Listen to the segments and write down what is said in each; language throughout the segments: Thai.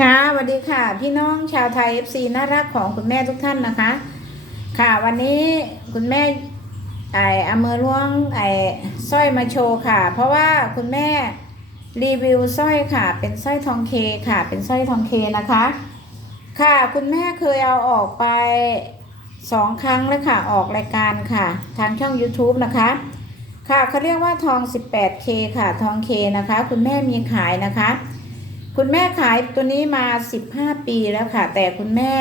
ค่ะสวัสดีค่ะ พี่น้องชาวไทย FC น่ารักของคุณแม่ทุกท่านนะคะ ค่ะวันนี้คุณแม่ไอเอามือล้วงไอสร้อยมาโชว์ค่ะ เพราะว่าคุณแม่รีวิวสร้อยค่ะ เป็นสร้อยทองเคค่ะ เป็นสร้อยทองเคนะคะ ค่ะคุณแม่เคยเอาออกไปสองครั้งแล้วค่ะออกรายการค่ะ ทางช่อง YouTube นะคะ ค่ะเขาเรียกว่าทอง 18K ค่ะ ทองเคนะคะ คุณแม่มีขายนะคะ คุณแม่ขายตัวนี้มา15ปีแล้วค่ะ แต่คุณแม่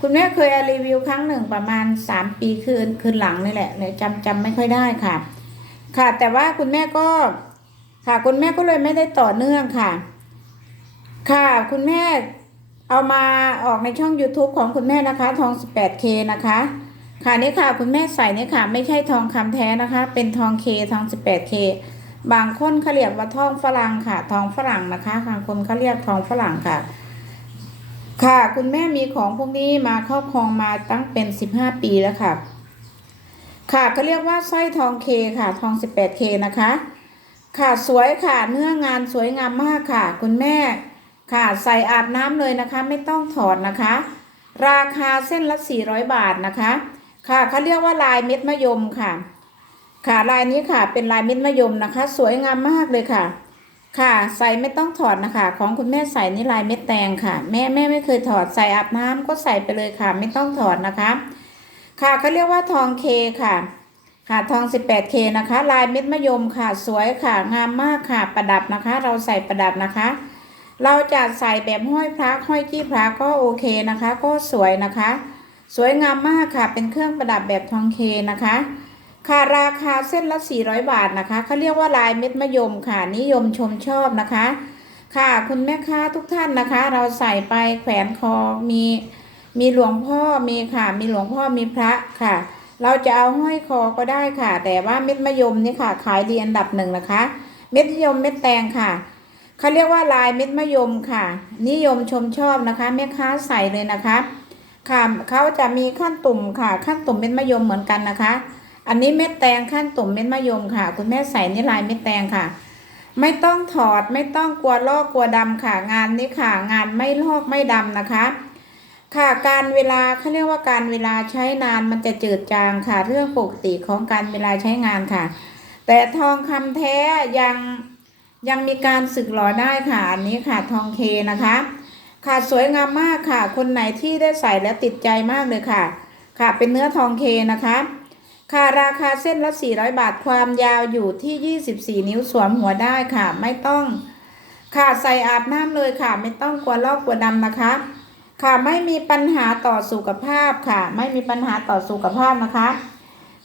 คุณแม่เคยรีวิวครั้งหนึ่งประมาณ3ปีคืนคืนหลังนี่แหละเลยจำจำไม่ค่อยได้ค่ะ ค่ะ แต่ว่าคุณแม่ก็ ค่ะ คุณแม่ก็เลยไม่ได้ต่อเนื่องค่ะ ค่ะ คุณแม่เอามาออกในช่อง YouTube ของคุณแม่นะคะ ทอง 18K นะคะ ค่ะนี่ค่ะ คุณแม่ใส่นี่ค่ะ ไม่ใช่ทองคำแท้นะคะ เป็นทองเคทอง 18K บางคนเขาเรียกว่าทองฝรั่งค่ะ ทองฝรั่งนะคะบางคนเขาเรียกทองฝรั่งค่ะ ค่ะ คุณแม่มีของพวกนี้มาครอบครองมาตั้งเป็น15ปีแล้วค่ะ ค่ะเขาเรียกว่าสร้อยทองเคค่ะ ทอง 18K นะคะ ค่ะสวยค่ะ เนื้องานสวยงามมากค่ะ คุณแม่ค่ะใส่อาบน้ำเลยนะคะ ไม่ต้องถอดนะคะ ราคาเส้นละ400บาทนะคะ ค่ะเขาเรียกว่าลายเม็ดมะยมค่ะ ค่ะลายนี้ค่ะเป็นลายเม็ดมะยมนะคะ สวยงามมากเลยค่ะ ค่ะใส่ไม่ต้องถอดนะคะ ของคุณแม่ใส่นี่ลายเม็ดแตงค่ะ แม่แม่ไม่เคยถอดใส่อาบน้ำก็ใส่ไปเลยค่ะ ไม่ต้องถอดนะคะ ค่ะเขาเรียกว่าทองเคค่ะ ค่ะทอง 18K นะคะ ลายเม็ดมะยมค่ะ สวยค่ะงามมากค่ะประดับนะคะ เราใส่ประดับนะคะ เราจะใส่แบบห้อยพระห้อยจี้พระก็โอเคนะคะ ก็สวยนะคะ สวยงามมากค่ะ เป็นเครื่องประดับแบบทองเคนะคะ ค่ะราคาเส้นละ 400 บาทนะคะเขาเรียกว่าลายเม็ดมะยมค่ะ นิยมชมชอบนะคะ ค่ะคุณแม่ค้าทุกท่านนะคะ เราใส่ไปแขวนคอมีมีหลวงพ่อมีค่ะ มีหลวงพ่อมีพระค่ะ เราจะเอาห้อยคอก็ได้ค่ะ แต่ว่าเม็ดมะยมนี่ค่ะ ขายดีอันดับหนึ่งนะคะ เม็ดมะยมเม็ดแตงค่ะเขาเรียกว่าลายเม็ดมะยมค่ะ นิยมชมชอบนะคะแม่ค้าใส่เลยนะคะ ค่ะเขาจะมีขั้นตุ่มค่ะ ขั้นตุ่มเม็ดมะยมเหมือนกันนะคะ อันนี้เม็ดแตงขั้นตุ่มเม็ดมะยมค่ะ คุณแม่ใส่นี่ลายเม็ดแตงค่ะ ไม่ต้องถอดไม่ต้องกลัวลอกกลัวดำค่ะ งานนี้ค่ะ งานไม่ลอกไม่ดำนะคะ ค่ะการเวลาเขาเรียกว่าการเวลาใช้นานมันจะจืดจางค่ะ เรื่องปกติของการเวลาใช้งานค่ะ แต่ทองคำแท้ยังยังมีการสึกหรอได้ค่ะอันนี้ค่ะทองเคนะคะ ค่ะสวยงามมากค่ะ คนไหนที่ได้ใส่แล้วติดใจมากเลยค่ะ ค่ะเป็นเนื้อทองเคนะคะ ค่ะราคาเส้นละ 400 บาทความยาวอยู่ที่ 24 นิ้วสวมหัวได้ค่ะ ไม่ต้อง ค่ะใส่อาบน้ำเลยค่ะ ไม่ต้องกลัวลอกกลัวดำนะคะ ค่ะไม่มีปัญหาต่อสุขภาพค่ะ ไม่มีปัญหาต่อสุขภาพนะคะ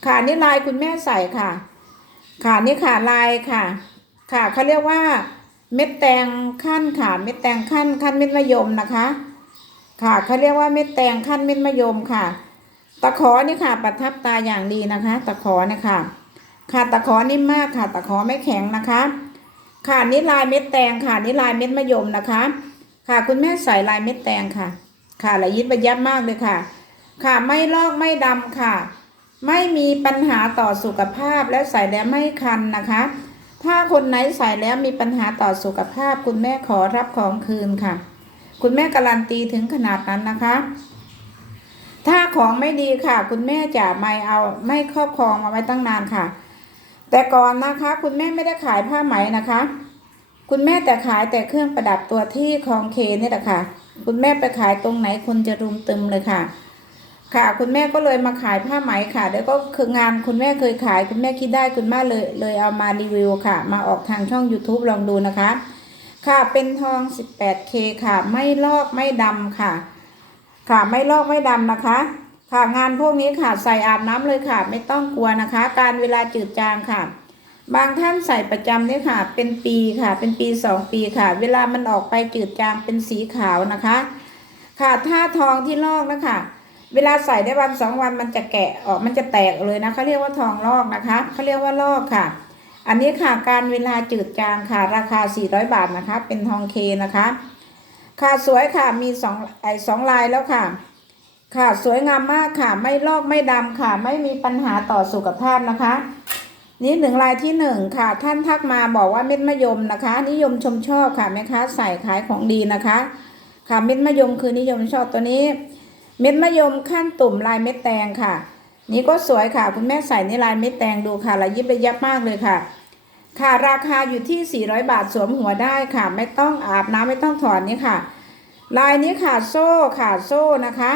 ค่ะนี่ลายคุณแม่ใส่ค่ะ ค่ะนี่ค่ะลายค่ะ ค่ะเขาเรียกว่า เม็ดแตงขั้นค่ะ เม็ดแตงขั้นขั้นเม็ดมะยมนะคะ ค่ะเขาเรียกว่าเม็ดแตงขั้นเม็ดมะยมค่ะ ตะขอนี่ค่ะ ประทับตาอย่างดีนะคะ ตะขอเนี่ยค่ะค่ะตะขอนิ่มมากค่ะ ตะขอไม่แข็งนะคะ ค่ะนี่ลายเม็ดแตงค่ะนี่ลายเม็ดมะยมนะคะ ค่ะคุณแม่ใส่ลายเม็ดแตงค่ะ ค่ะละยิบระยับมากเลยค่ะ ค่ะไม่ลอกไม่ดำค่ะ ไม่มีปัญหาต่อสุขภาพและใส่แล้วไม่คันนะคะ ถ้าคนไหนใส่แล้วมีปัญหาต่อสุขภาพ คุณแม่ขอรับของคืนค่ะ คุณแม่การันตีถึงขนาดนั้นนะคะ ถ้าของไม่ดีค่ะ คุณแม่จะไม่เอาไม่ครอบครองมาไว้ตั้งนานค่ะ แต่ก่อนนะคะ คุณแม่ไม่ได้ขายผ้าไหมนะคะ คุณแม่แต่ขายแต่เครื่องประดับตัวที่คลองเคนี่แหละค่ะ คุณแม่ไปขายตรงไหนคนจะรุมตึมเลยค่ะ ค่ะ คุณแม่ก็เลยมาขายผ้าไหมค่ะ แล้วก็คืองานคุณแม่เคยขาย คุณแม่คิดได้คุณแม่เลยเลยเอามารีวิวค่ะ มาออกทางช่อง YouTube ลองดูนะคะ ค่ะเป็นทอง 18K ค่ะ ไม่ลอกไม่ดำค่ะ ค่ะไม่ลอกไม่ดำนะคะ ค่ะงานพวกนี้ค่ะใส่อาบน้ำเลยค่ะ ไม่ต้องกลัวนะคะ การเวลาจืดจางค่ะ บางท่านใส่ประจำเนี่ยค่ะ เป็นปีค่ะ เป็นปีสองปีค่ะ เวลามันออกไปจืดจางเป็นสีขาวนะคะ ค่ะถ้าทองที่ลอกนะคะเวลาใส่ได้วันสองวันมันจะแกะออกมันจะแตกเลยนะเขาเรียกว่าทองลอกนะคะเขาเรียกว่าลอกค่ะ อันนี้ค่ะการเวลาจืดจางค่ะ ราคา 400 บาทนะคะ เป็นทองเคนะคะ ค่ะสวยค่ะมีสองไอสองลายแล้วค่ะ ค่ะสวยงามมากค่ะ ไม่ลอกไม่ดำค่ะ ไม่มีปัญหาต่อสุขภาพนะคะ นี่หนึ่งลายที่หนึ่งค่ะ ท่านทักมาบอกว่าเม็ดมะยมนะคะ นิยมชมชอบค่ะแม่ค้าใส่ขายของดีนะคะ ค่ะเม็ดมะยมคือนิยมชอบตัวนี้ เม็ดมะยมขั้นตุ่มลายเม็ดแตงค่ะ นี่ก็สวยค่ะ คุณแม่ใส่นี่ลายเม็ดแตงดูค่ะระยิบระยับมากเลยค่ะ ค่ะราคาอยู่ที่ 400 บาทสวมหัวได้ค่ะ ไม่ต้องอาบน้ำไม่ต้องถอนนี่ค่ะ ลายนี้ค่ะโซ่ค่ะโซ่นะคะ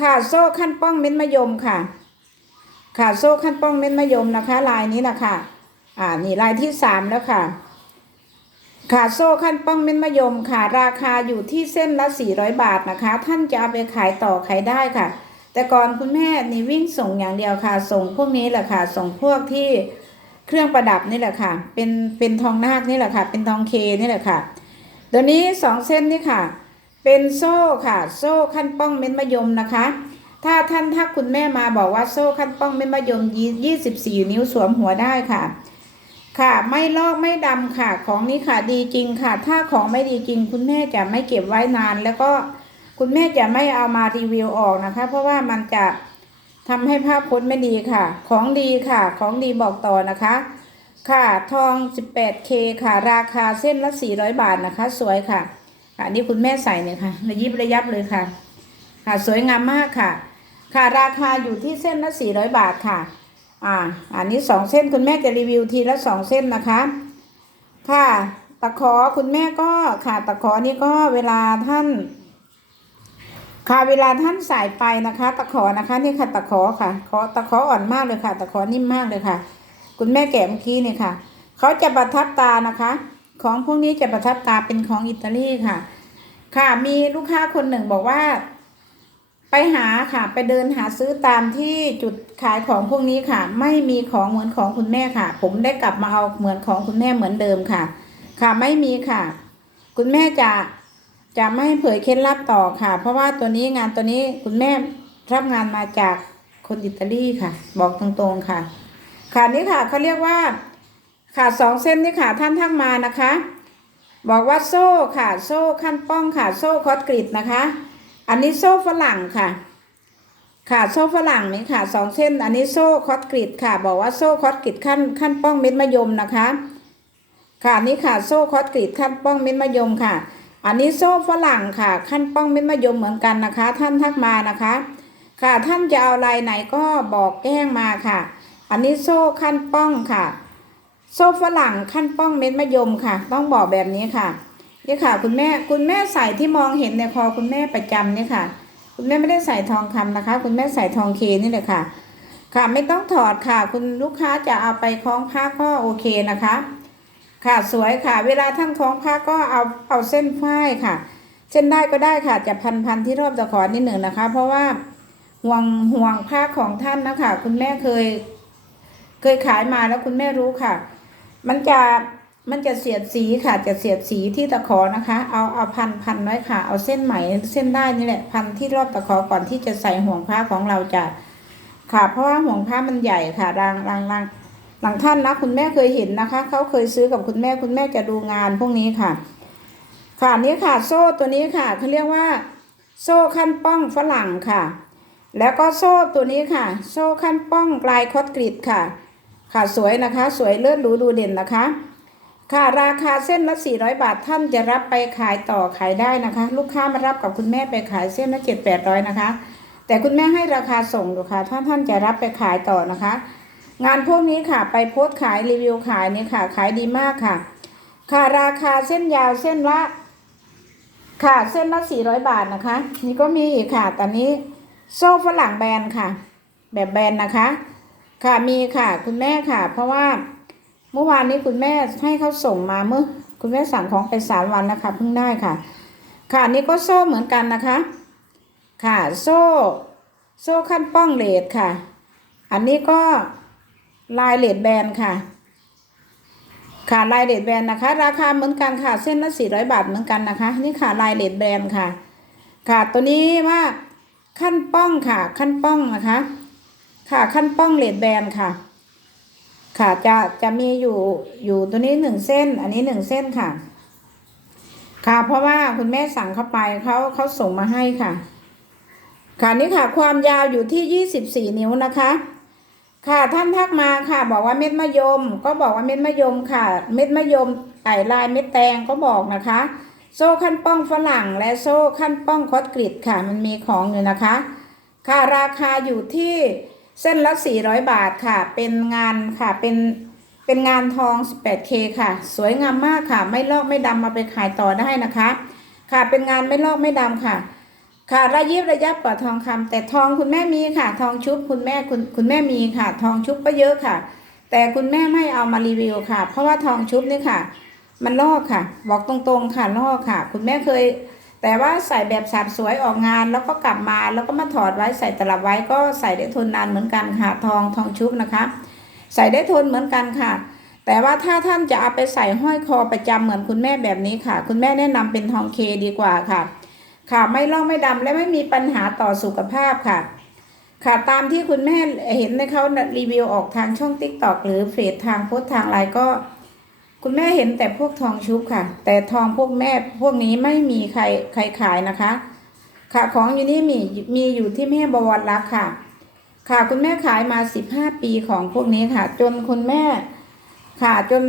ค่ะโซ่ขั้นป้องเม็ดมะยมค่ะ ค่ะโซ่ขั้นป้องเม็ดมะยมนะคะ ลายนี้นะคะอ่านี่ลายที่สามแล้วค่ะ ค่ะโซ่ขั้นป้องเม็ดมะยมค่ะ ราคาอยู่ที่เส้นละ 400 บาทนะคะ ท่านจะเอาไปขายต่อขายได้ค่ะ แต่ก่อนคุณแม่นี่วิ่งส่งอย่างเดียวค่ะ ส่งพวกนี้แหละค่ะ ส่งพวกที่ เครื่องประดับนี่แหละค่ะ เป็นเป็นทองนาคนี่แหละค่ะ เป็นทองเคนี่แหละค่ะเดี๋ยวนี้สองเส้นนี่ค่ะ เป็นโซ่ค่ะ โซ่ขั้นป้องเม็ดมะยมนะคะ ถ้าท่านถ้าคุณแม่มาบอกว่าโซ่ขั้นป้องเม็ดมะยมยี่สิบสี่นิ้วสวมหัวได้ค่ะ ค่ะไม่ลอกไม่ดำค่ะ ของนี้ค่ะดีจริงค่ะ ถ้าของไม่ดีจริง คุณแม่จะไม่เก็บไว้นาน แล้วก็คุณแม่จะไม่เอามารีวิวออกนะคะ เพราะว่ามันจะ ทำให้ภาพพจน์ไม่ดีค่ะ ของดีค่ะ ของดีบอกต่อนะคะ ค่ะ ทอง 18K ค่ะ ราคาเส้นละ 400 บาทนะคะ สวยค่ะ ค่ะอันนี้คุณแม่ใส่เนี่ยค่ะระยิบระยับเลยค่ะ ค่ะ สวยงามมากค่ะ ค่ะ ราคาอยู่ที่เส้นละ 400 บาทค่ะ อ่า อันนี้สองเส้นคุณแม่จะรีวิวทีละสองเส้นนะคะ ค่ะ ตะขอคุณแม่ก็ ค่ะ ตะขอนี่ก็เวลาท่าน ค่ะเวลาท่านใส่ไปนะคะ ตะขอนะคะนี่ค่ะตะขอค่ะขอตะขออ่อนมากเลยค่ะ ตะขอนิ่มมากเลยค่ะ คุณแม่แกะเมื่อกี้เนี่ยค่ะเขาจะประทับตานะคะ ของพวกนี้จะประทับตาเป็นของอิตาลีค่ะ ค่ะมีลูกค้าคนหนึ่งบอกว่า ไปหาค่ะ ไปเดินหาซื้อตามที่จุดขายของพวกนี้ค่ะ ไม่มีของเหมือนของคุณแม่ค่ะ ผมได้กลับมาเอาเหมือนของคุณแม่เหมือนเดิมค่ะ ค่ะไม่มีค่ะ คุณแม่จะ จะไม่เผยเคล็ดลับต่อค่ะ เพราะว่าตัวนี้งานตัวนี้คุณแม่รับงานมาจากคนอิตาลีค่ะ บอกตรงๆค่ะ ค่ะนี่ค่ะเขาเรียกว่าค่ะสองเส้นนี่ค่ะท่านทักมานะคะ บอกว่าโซ่ค่ะ โซ่ขั้นป้องค่ะ โซ่คอสกริดนะคะ อันนี้โซ่ฝรั่งค่ะ ค่ะโซ่ฝรั่งนี่ค่ะสองเส้น อันนี้โซ่คอสกริดค่ะ บอกว่าโซ่คอสกริดขั้นขั้นป้องเม็ดมะยมนะคะ ค่ะนี่ค่ะโซ่คอสกริดขั้นป้องเม็ดมะยมค่ะ อันนี้โซ่ฝรั่งค่ะ ขั้นป้องเม็ดมะยมเหมือนกันนะคะ ท่านทักมานะคะ ค่ะท่านจะเอาลายไหนก็บอกแจ้งมาค่ะ อันนี้โซ่ขั้นป้องค่ะ โซ่ฝรั่งขั้นป้องเม็ดมะยมค่ะ ต้องบอกแบบนี้ค่ะนี่ค่ะ คุณแม่คุณแม่ใส่ที่มองเห็นในคอคุณแม่ประจำนี่ค่ะ คุณแม่ไม่ได้ใส่ทองคำนะคะ คุณแม่ใส่ทองเคนี่เลยค่ะ ค่ะไม่ต้องถอดค่ะ คุณลูกค้าจะเอาไปคล้องผ้าก็โอเคนะคะ ค่ะสวยค่ะ เวลาท่านคล้องผ้าก็เอาเอาเส้นฝ้ายค่ะ เส้นได้ก็ได้ค่ะจะพันพันที่รอบตะขอนิดหนึ่งนะคะ เพราะว่าห่วงห่วงผ้าของท่านนะคะ คุณแม่เคย เคยขายมาแล้วคุณแม่รู้ค่ะ มันจะมันจะเสียดสีค่ะ จะเสียดสีที่ตะขอนะคะ เอาเอาพันพันไว้ค่ะ เอาเส้นไหมเส้นได้นี่แหละพันที่รอบตะขอก่อนที่จะใส่ห่วงผ้าของเราจะค่ะ เพราะว่าห่วงผ้ามันใหญ่ค่ะรางรางราง หลังท่านนะคุณแม่เคยเห็นนะคะเขาเคยซื้อกับคุณแม่คุณแม่จะดูงานพวกนี้ค่ะค่ะนี่ค่ะโซ่ตัวนี้ค่ะเขาเรียกว่า โซ่ขั้นป้องฝรั่งค่ะ แล้วก็โซ่ตัวนี้ค่ะ โซ่ขั้นป้องปลายคอดกริดค่ะ ค่ะสวยนะคะ สวยเลิศหรูดูเด่นนะคะ ค่ะราคาเส้นละ 400 บาทท่านจะรับไปขายต่อขายได้นะคะ ลูกค้ามารับกับคุณแม่ไปขายเส้นละ7 800นะคะ แต่คุณแม่ให้ราคาส่งอยู่ค่ะถ้าท่านจะรับไปขายต่อนะคะ งานพวกนี้ค่ะไปโพสขายรีวิวขายนี่ค่ะ ขายดีมากค่ะ ค่ะราคาเส้นยาวเส้นละค่ะเส้นละ400บาทนะคะ นี่ก็มีอีกค่ะตอนนี้โซ่ฝรั่งแบนค่ะ แบบแบนนะคะ ค่ะมีค่ะคุณแม่ค่ะ เพราะว่าเมื่อวานนี้คุณแม่ให้เขาส่งมาเมื่อ คุณแม่สั่งของไปสามวันนะคะเพิ่งได้ค่ะ ค่ะนนี้ก็โซ่เหมือนกันนะคะ ค่ะโซ่ โซ่ขั้นป้องเลดค่ะ อันนี้ก็ ลายเลดแบนค่ะ ค่ะลายเลดแบนนะคะ ราคาเหมือนกันค่ะ เส้นละ400บาทเหมือนกันนะคะ นี่ค่ะลายเลดแบนค่ะ ค่ะตัวนี้ว่าขั้นป้องค่ะ ขั้นป้องนะคะ ค่ะขั้นป้องเลดแบนค่ะ ค่ะจะจะมีอยู่อยู่ตัวนี้หนึ่งเส้น อันนี้หนึ่งเส้นค่ะ ค่ะเพราะว่าคุณแม่สั่งเข้าไปเขาเขาส่งมาให้ค่ะ ค่ะนี่ค่ะความยาวอยู่ที่ยี่สิบสี่นิ้วนะคะ ค่ะท่านทักมาค่ะ บอกว่าเม็ดมะยม ก็บอกว่าเม็ดมะยมค่ะ เม็ดมะยมไก่ลายเม็ดแตงก็บอกนะคะ โซ่ขั้นป้องฝรั่ง และโซ่ขั้นป้องคอสกริดค่ะ มันมีของอยู่นะคะ ค่ะราคาอยู่ที่เส้นละ400บาทค่ะ เป็นงานค่ะเป็นเป็นงานทอง 18K ค่ะ สวยงามมากค่ะ ไม่ลอกไม่ดำมาไปขายต่อได้นะคะ ค่ะเป็นงานไม่ลอกไม่ดำค่ะ ค่ะระยิบระยับกว่าทองคำแต่ทองคุณแม่มีค่ะ ทองชุบคุณแม่คุณคุณแม่มีค่ะ ทองชุบก็เยอะค่ะ แต่คุณแม่ไม่เอามารีวิวค่ะ เพราะว่าทองชุบนี่ค่ะ มันลอกค่ะ บอกตรงๆค่ะลอกค่ะ คุณแม่เคย แต่ว่าใส่แบบสับสวยออกงาน แล้วก็กลับมาแล้วก็มาถอดไว้ใส่ตลับไว้ก็ใส่ได้ทนนานเหมือนกันค่ะ ทองทองชุบนะคะ ใส่ได้ทนเหมือนกันค่ะ แต่ว่าถ้าท่านจะเอาไปใส่ห้อยคอประจำเหมือนคุณแม่แบบนี้ค่ะ คุณแม่แนะนำเป็นทองเคดีกว่าค่ะ ค่ะไม่ลอกไม่ดำและไม่มีปัญหาต่อสุขภาพค่ะ ค่ะตามที่คุณแม่เห็นในเขารีวิวออกทางช่อง t ิ k t o k หรือเฟซทางโพสทางไลน์ก็ คุณแม่เห็นแต่พวกทองชุบค่ะ แต่ทองพวกแม่พวกนี้ไม่มีใครใครขายนะคะ ค่ะของอยู่นี่มีมีอยู่ที่แม่บวรรักค่ะ ค่ะคุณแม่ขายมาสิบห้าปีของพวกนี้ค่ะ จนคุณแม่ค่ะจน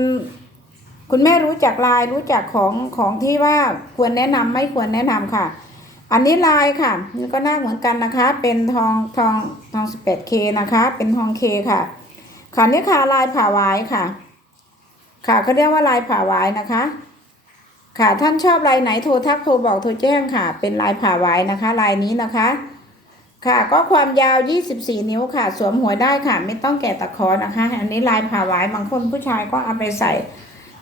คุณแม่รู้จักลายรู้จักของของที่ว่าควรแนะนำไม่ควรแนะนำค่ะ อันนี้ลายค่ะนี่ก็น่าเหมือนกันนะคะ เป็นทองทองทอง 18K นะคะ เป็นทองเคค่ะค่ะนี่ค่ะลายผ่าไว้ค่ะ ค่ะเขาเรียกว่าลายผ่าไว้นะคะ ค่ะท่านชอบลายไหนโทรทักโทรบอกโทรแจ้งค่ะ เป็นลายผ่าไว้นะคะ ลายนี้นะคะ ค่ะก็ความยาว 24 นิ้วค่ะ สวมหัวได้ค่ะ ไม่ต้องแกะตะขอนะคะ อันนี้ลายผ่าไว้บางคนผู้ชายก็เอาไปใส่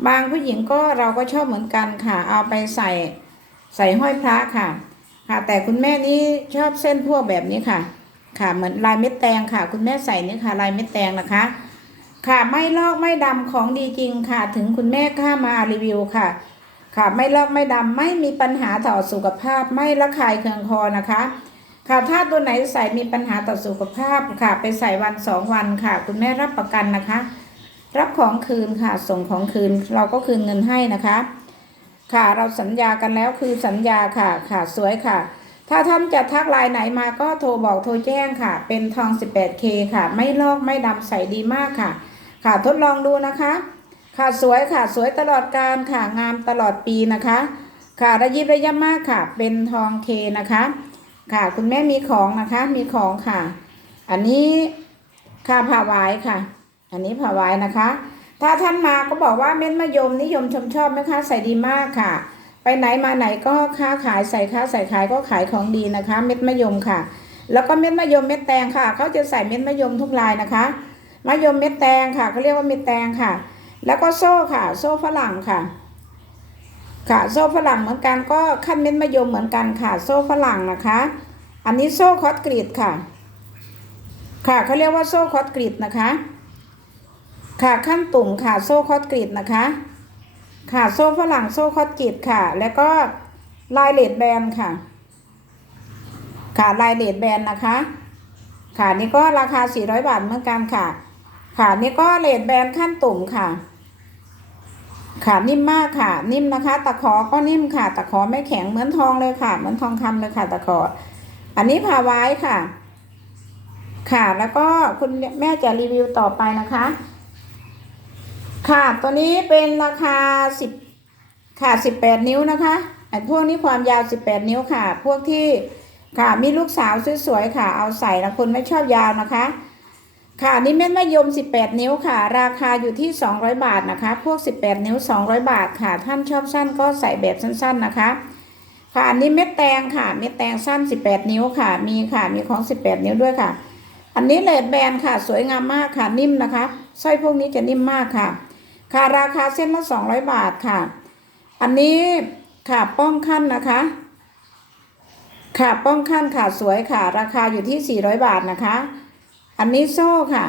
บางผู้หญิงก็เราก็ชอบเหมือนกันค่ะ เอาไปใส่ใส่ห้อยพระค่ะ ค่ะ แต่คุณแม่นี่ชอบเส้นพวกแบบนี้ค่ะ ค่ะเหมือนลายเม็ดแตงค่ะ คุณแม่ใส่นี่ค่ะ ลายเม็ดแตงนะคะ ค่ะไม่ลอกไม่ดำของดีจริงค่ะ ถึงคุณแม่ข้ามารีวิวค่ะ ค่ะไม่ลอกไม่ดำไม่มีปัญหาต่อสุขภาพไม่ระคายเคืองคอนะคะค่ะถ้าตัวไหนใส่มีปัญหาต่อสุขภาพค่ะ ไปใส่วันสองวันค่ะ คุณแม่รับประกันนะคะ รับของคืนค่ะ ส่งของคืนเราก็คืนเงินให้นะคะ ค่ะเราสัญญากันแล้วคือสัญญาค่ะค่ะสวยค่ะ ถ้าท่านจะทักไลน์ไหนมาก็โทรบอกโทรแจ้งค่ะ เป็นทอง 18K ค่ะ ไม่ลอกไม่ดำใสดีมากค่ะ ค่ะทดลองดูนะคะ ค่ะสวยค่ะสวยตลอดการค่ะงามตลอดปีนะคะ ค่ะระยิบระยับมากค่ะ เป็นทองเคนะคะ ค่ะคุณแม่มีของนะคะมีของค่ะ อันนี้ค่าผ่าไว้ค่ะ อันนี้ผ่าไว้นะคะ ถ้าท่านมาก็บอกว่าเม็ดมะยมนิยมชมชอบไหมคะใส่ดีมากค่ะ ไปไหนมาไหนก็ค้าขายใส่ค้าใส่ขายก็ขายของดีนะคะ เม็ดมะยมค่ะ แล้วก็เม็ดมะยมเม็ดแตงค่ะเขาจะใส่เม็ดมะยมทุกลายนะคะมะยมเม็ดแตงค่ะเขาเรียกว่าเม็ดแตงค่ะ แล้วก็โซ่ค่ะ โซ่ฝรั่งค่ะ ค่ะโซ่ฝรั่งเหมือนกันก็ขั้นเม็ดมะยมเหมือนกันค่ะ โซ่ฝรั่งนะคะ อันนี้โซ่คอสกรีดค่ะ ค่ะเขาเรียกว่าโซ่คอสกรีดนะคะ ค่ะขั้นตุ่มค่ะโซ่คอสกรีดนะคะ ค่ะโซ่ฝรั่งโซ่คอสกรีดค่ะ แล้วก็ลายเลดแบนค่ะ ค่ะลายเลดแบนนะคะ ค่ะนี่ก็ราคา 400 บาทเหมือนกันค่ะ ค่ะนี่ก็เลดแบนขั้นตุ่มค่ะ ค่ะนิ่มมากค่ะ นิ่มนะคะ ตะขอก็นิ่มค่ะ ตะขอไม่แข็งเหมือนทองเลยค่ะ เหมือนทองคำเลยค่ะ ตะขอ อันนี้ผ่าไว้ค่ะ ค่ะแล้วก็คุณแม่จะรีวิวต่อไปนะคะ ค่ะ ตัวนี้เป็นราคาสิบค่ะสิบแปดนิ้วนะคะไอ้พวกนี้ความยาวสิบแปดนิ้วค่ะ พวกที่ค่ะมีลูกสาวสวยๆค่ะ เอาใส่แล้วคนไม่ชอบยาวนะคะ ค่ะนี่เม็ดมะยม18นิ้วค่ะ ราคาอยู่ที่200บาทนะคะ พวก18นิ้ว200บาทค่ะ ท่านชอบสั้นก็ใส่แบบสั้นๆนะคะ ค่ะอันนี้เม็ดแตงค่ะ เม็ดแตงสั้น18นิ้วค่ะ มีค่ะมีของ18นิ้วด้วยค่ะ อันนี้เลดแบนค่ะ สวยงามมากค่ะนิ่มนะคะสร้อยพวกนี้จะนิ่มมากค่ะ ค่ะราคาเส้นละ200บาทค่ะ อันนี้ค่ะป้องขั้นนะคะ ค่ะป้องขั้นค่ะสวยค่ะ ราคาอยู่ที่400บาทนะคะ อันนี้โซ่ค่ะ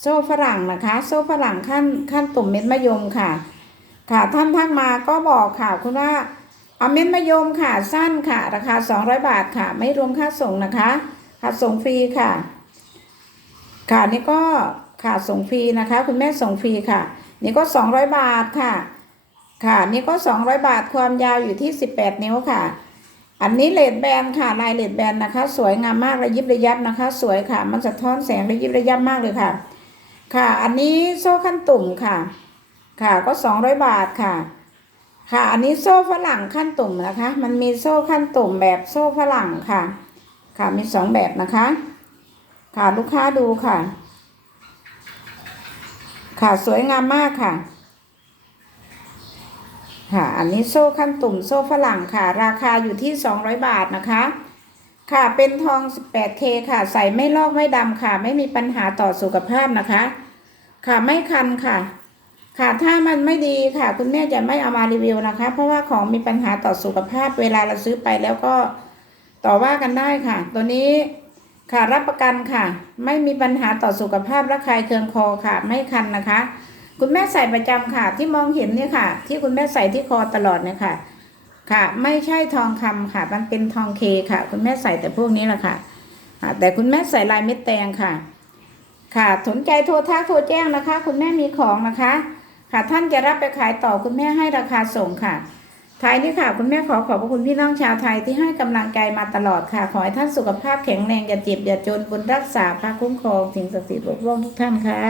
โซ่ฝรั่งนะคะ โซ่ฝรั่งขั้นขั้นตุ่มเม็ดมะยมค่ะ ค่ะท่านทักมาก็บอกค่ะคุณว่าเอาเม็ดมะยมค่ะสั้นค่ะ ราคา200บาทค่ะ ไม่รวมค่าส่งนะคะ ค่าส่งฟรีค่ะ ค่ะนี่ก็ ค่ะส่งฟรีนะคะ คุณแม่ส่งฟรีค่ะ นี่ก็ 200 บาทค่ะ ค่ะ นี่ก็ 200 บาทความยาวอยู่ที่ 18 นิ้วค่ะ อันนี้เลดแบนค่ะลายเลดแบนนะคะ สวยงามมากระยิบระยับนะคะ สวยค่ะ มันสะท้อนแสงระยิบระยับมากเลยค่ะ ค่ะ อันนี้โซ่ขั้นตุ่มค่ะ ค่ะก็สองร้อยบาทค่ะ ค่ะ อันนี้โซ่ฝรั่งขั้นตุ่มนะคะ มันมีโซ่ขั้นตุ่มแบบโซ่ฝรั่งค่ะ ค่ะมีสองแบบนะคะ ค่ะลูกค้าดูค่ะ ค่ะสวยงามมากค่ะ ค่ะ อันนี้โซ่ขั้นตุ่มโซ่ฝรั่งค่ะ ราคาอยู่ที่ 200 บาทนะคะ ค่ะเป็นทอง 18K ค่ะ ใส่ไม่ลอกไม่ดำค่ะ ไม่มีปัญหาต่อสุขภาพนะคะ ค่ะไม่คันค่ะ ค่ะถ้ามันไม่ดีค่ะ คุณแม่จะไม่เอามารีวิวนะคะ เพราะว่าของมีปัญหาต่อสุขภาพเวลาเราซื้อไปแล้วก็ต่อว่ากันได้ค่ะ ตัวนี้ ค่ะรับประกันค่ะ ไม่มีปัญหาต่อสุขภาพระคายเคืองคอค่ะ ไม่คันนะคะ คุณแม่ใส่ประจำค่ะ ที่มองเห็นเนี่ยค่ะ ที่คุณแม่ใส่ที่คอตลอดเนี่ยค่ะ ค่ะ ไม่ใช่ทองคำค่ะ มันเป็นทองเคค่ะ คุณแม่ใส่แต่พวกนี้แหละค่ะแต่คุณแม่ใส่ลายเม็ดแตงค่ะ ค่ะสนใจโทรทักโทรแจ้งนะคะ คุณแม่มีของนะคะ ค่ะท่านจะรับไปขายต่อคุณแม่ให้ราคาส่งค่ะ ท้ายนี้ค่ะ คุณแม่ขอขอบพระคุณพี่น้องชาวไทยที่ให้กำลังใจมาตลอดค่ะ ขอให้ท่านสุขภาพแข็งแรงอย่าเจ็บอย่าจนบุญรักษาพระคุ้มครอง สิ่งศักดิ์สิทธิ์ปกป้องทุกท่านค่ะ